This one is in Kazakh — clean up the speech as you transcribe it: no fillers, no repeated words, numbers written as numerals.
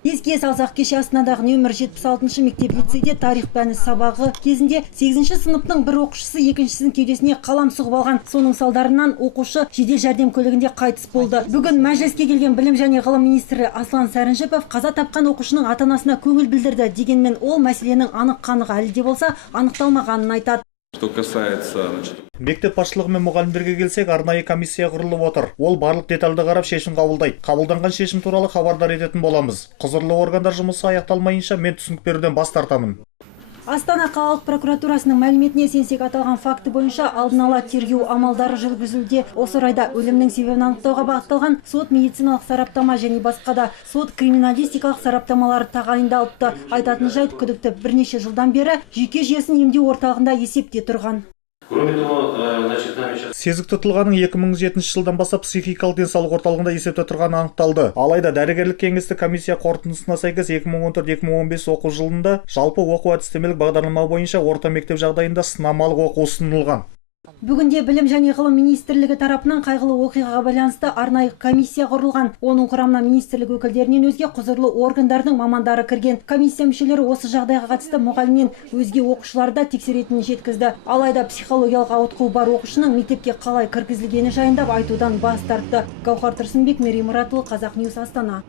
Еске салсақ, кеше Астанадағы нөмір 76 мектеп-лицейде тарих пәні сабағы кезінде 8-ші сыныптың бір оқушысы екіншісінің кеудесіне қалам сұғып алған. Соның салдарынан оқушы жедел жәрдем көлігінде қайтыс болды. Бүгін мәжіліске келген білім және ғылым министрі Аслан Сәрінжіпов қаза тапқан оқушының ата-анасына көңіл білдірді. Дегенмен ол мәселенің анық-қанығы әлі де болса анықталмағанын айтады. Что касается, Мектеп басшылығы мен мұғалімдерге келсек, арнайы комиссия құрылып отыр. Ол барлық детальды қарап шешім қабылдайды. Қабылданған шешім туралы хабардар ететін боламыз. Құзырлы органдар жұмысы аяқталмайынша мен түсінік беруден бас тартамын. Астана қалалық прокуратурасының мәліметіне сенсек, аталған факті бойынша алдын ала тергеу амалдары жүргізілуде. Осы орайда өлімнің себебін анықтауға бағытталған сот медициналық сараптама және басқа да сот криминалистикалық сараптамалары тағайындалыпты. Айтатын жайт, күдікті бірнеше жылдан бері жүйке жүйесін емдеу орталығында есепте тұрған. Сезікті тұлғаның 2007 жылдан бастап психикалық денсаулық орталығында есепте тұрғаны анықталды. Алайда дәрігерлік кеңестік комиссия қорытындысына сәйкес 2014-2015 оқу жылында жалпы оқу әдістемелік бағдарлама бойынша орта мектеп жағдайында сынамалық оқу ұсынылған. Бүгінде білім және ғылым министрлігі тарапынан қайғылы оқиғаға байланысты арнайы комиссия құрылған. Оның құрамына министрлік өкілдерінен өзге құзырлы органдардың мамандары кірген. Комиссия мүшелері осы жағдайға қатысты мұғалімнен өзге оқушыларды тексеретінін жеткізді. Алайда психологиялық ауытқуы бар оқушының мектепке қалай кіргізілгені жайында айтудан бас тартты. Гаухар Тұрсынбек, Мерей Мұратұлы, Қазақ Ньюс, Астана.